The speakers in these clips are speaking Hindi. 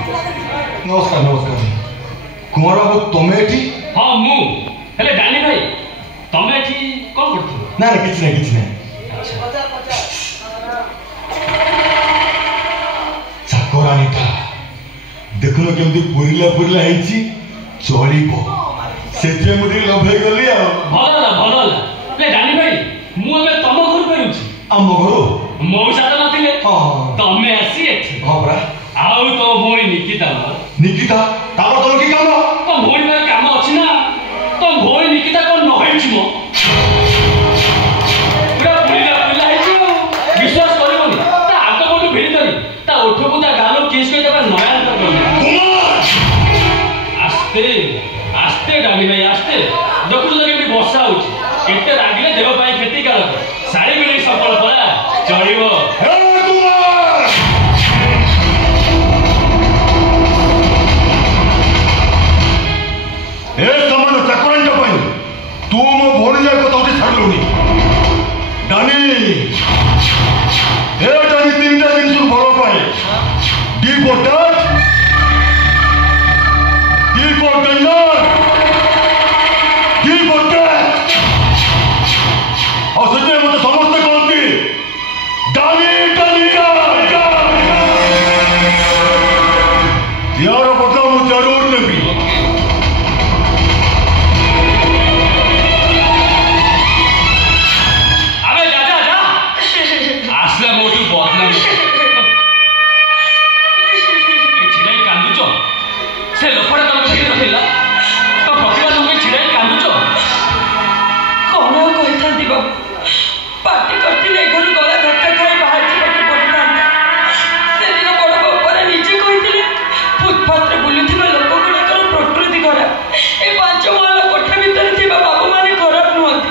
नमस्कार नमस्कार कुमार बाबू तुम एठी हाँ मु हेले डानी भाई तुम एठी कौन करथु ना किछ नहीं चाकरानीटा देखुन केमती पुरिला ହେଇଛି चलिबो सेजे मुडी लभे गली आ भल ले डानी भाई मु एबे तम घर फेरुछि आम घर मौसा त नथिले हां तमे आसी एठी हां बरा आउ तो भोई निकिता तापर तोर की काम तो भोई में काम अछि ना तो भोई निकिता को न होइछि मो पूरा पुलिला हेछि विश्वास करबोनी ता आग कोटु भेड़ी धरी ता ओठो ता गालो किस के देबा नया अंत कर आस्ते आस्ते डाली भाई आस्ते देखु तो केमि वर्षा होछि केते रागिले देह पाई खेती कारक साड़ी मिली सफल पड़ा चढ़िबो हे कुमार ए समान चक्रांत पाई तू मो भोणी जाय को तोते छाडलोनी डानी ए डानी तीनटा दिन सुन भरो पाए डी फॉर डट डी फॉर डनर डी फॉर डट और सच्चे मत समस्त कहती डानी डानी यार बदला मु जरूर नेबी से लोकड़ा तुम भेड़ रखिला तो पकड़ा तुम छिड़ाई कांदुचो कौन कही थांती बाबू पार्टी करती ने घर गला धक्का खाई बाहर पटे पड़ता से दिन बड़ बापर निजे कहिथिले फुटपाथ बुलुथिबा लोक गुड़ाकर प्रकृति खराब ए 5 महला कोठा भीतर थिबा बाबू माने खराब नुहंती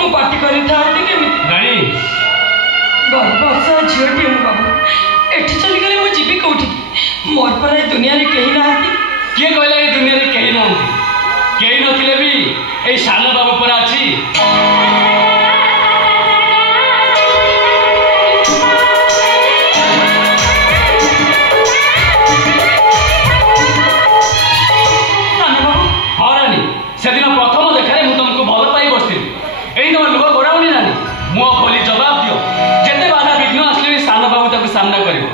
मु पार्टी करि थांती केमिति रानी गर्भसा झियोटी मु बाबू एठी चली गले मु जीवी कोठी मोर पर ए दुनिया रे केही नाहंती किए कहला ए दुनिया रे केही नाहंती केही नथिले भी ए सान बाबू पर अछि सेदिन प्रथम देखारे मु तुमको भल पाई बसती एई तुम लुह गोड़ाउनी नानी मुह खोली जवाब दियो जेते बाधा विघ्न आसले भी सान बाबू ताको सामना करिवो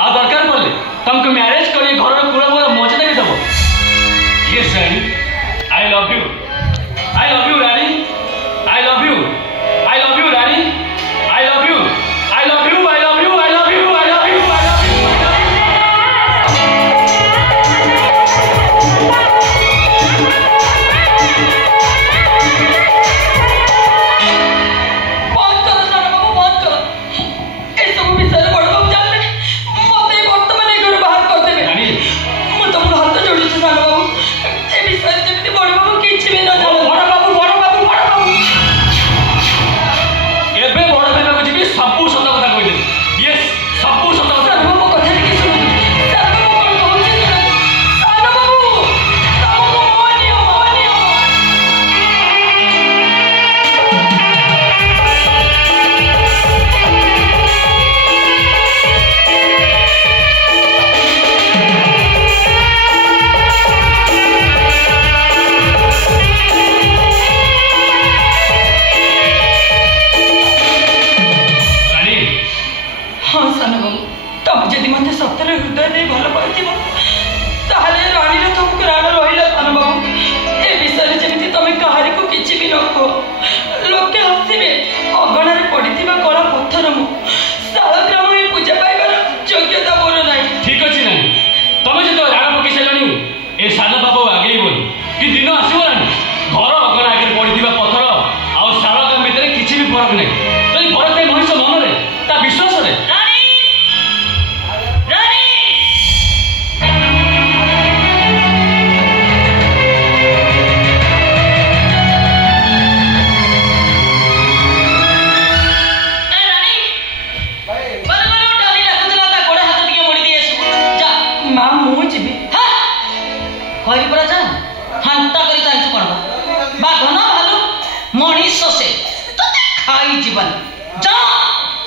आ दरकार पड़ले तुमको मैरिज करी घर कुल मोर मजा देके देबो yes Rani I love you Rani I love you Rani I love you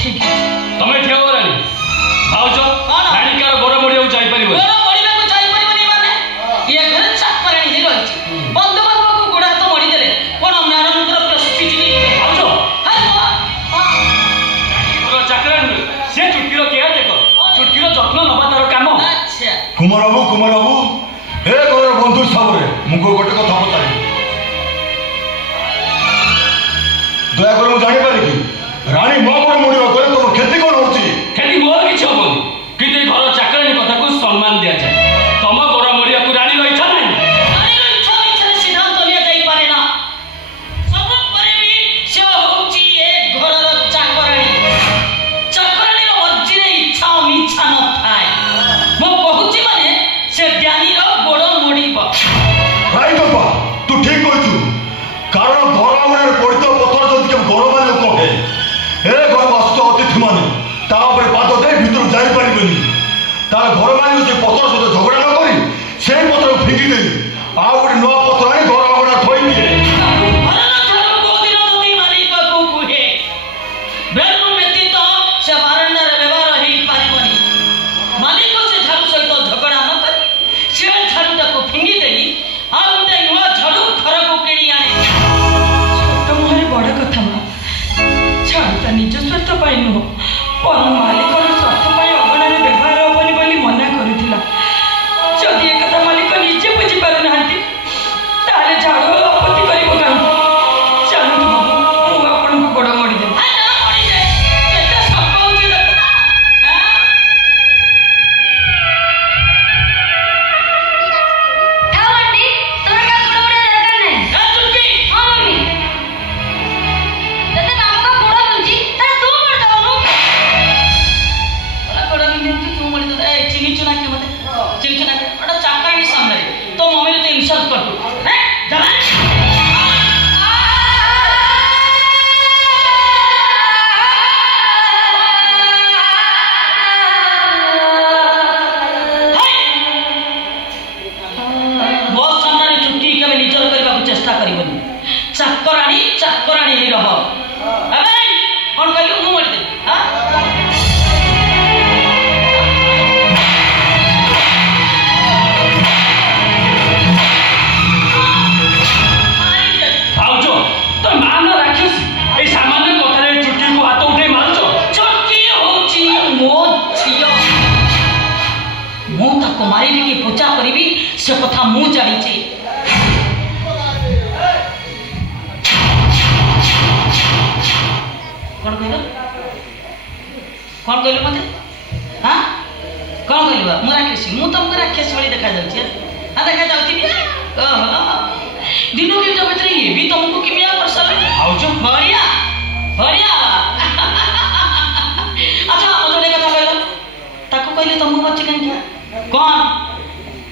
ठीक है तमे ठेओ रानी भाउजो रानी केरो गोड़ मोड़िया जाई परिबो गोड़ मोड़िबा कुमार बाबू ए घर बंधु हिसाब से मुझे गोटे कथा पचारि दया कर जापर कि राणी मो पर मुड़ा गले तुम क्षति कौन हो क्षति मोर किसी हम कि घर चाकराणी कथा को सम्मान दि जाए तुम गोड़ मोड़िया को राणी इच्छा नहीं तू ठीक कहु कारण धरामणर पड़ित पथर जदि गौरवान लोक हे ए घर आसुच अतिथि मैंने पाद दे भर जापर तार घर मान से पथर सहित झगड़ा न कर से पथर फिंगी दे आउ गोटे नुआ पथर आनी घर आगणा थई दिए निज स्वार्थ नुह पर मालिक स्वार्थ अगणारे व्यवहार हेनी बोली मना करूला जदि एक मालिक निजे बुझी पार ना झाड़ू आपत्ति कर चलतु बाबू मुझे आपन को गोड़ मोड़ी देवी चाकराणी ही रह कौन कहलु मुझे भाज तो मान राक्षस ये सामान्य कथा चुटकी को हाथ उठे मारुच चुटकी होची मो झियो मु ताको मारिबी कि पूजा करिबी से कथा मु जानि छी कौन कहल मत हाँ कौन कहल मु राक्षसी मु तुमको राक्षस भाई देखा जाऊँ हाँ देखा जाऊँगी दिन के भीतर ये भी तुमको किमिया कर सारे बढ़िया बढ़िया अच्छा मत कथा कहल ताको कहले तुमको बच्चे कहीं कौन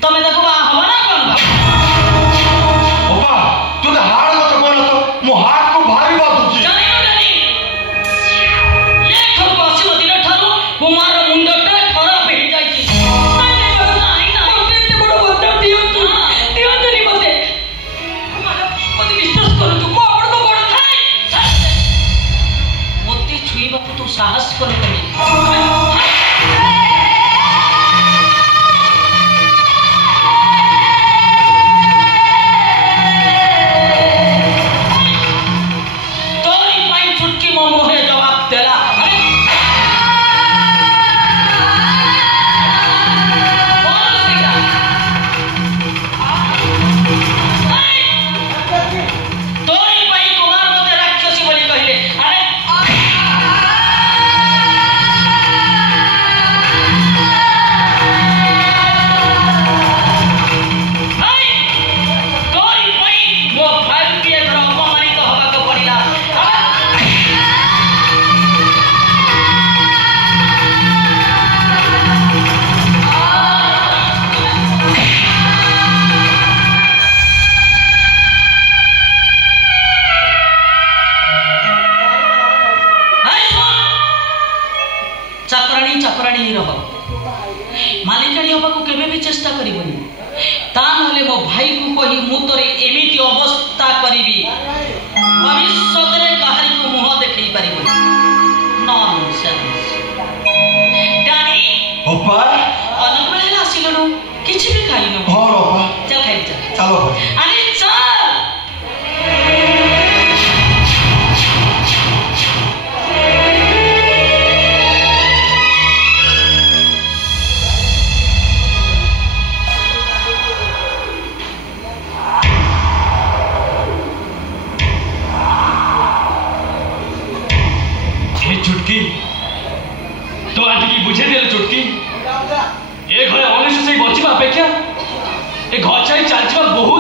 तुम्हें देखो हम ना कौन बाबा तू हाड़ कथा कहल तो मो हाथ को भारी बात होची कुमार मुंडटा खराब हो जाए विश्वास कर मत छुईबा तू साहस कर छुटकी मो मुहे जवाब देला चाकराणी रह मालिकाणी हवा को केबे भी चेष्टा करिबनी ता नले मो भाई को कही मु तोरे एमिति अवस्था करिवि भविष्यत रे कहारी को मुह देखै परिबनी नॉनसेंस डानी ओपा अनुबेला आसिलनु किछि भी खाइनो हां ओपा चल खाइ चलो अरे चल ବୁଝେଇଦେଲେ ଚୁଟକି ଏ ଘରେ ଅନେଶ ସେଇ ବଞ୍ଚିବା ଅପେକ୍ଷା ଏ ଘର ଛାଇ ଚାଲିଯିବା ବହୁତ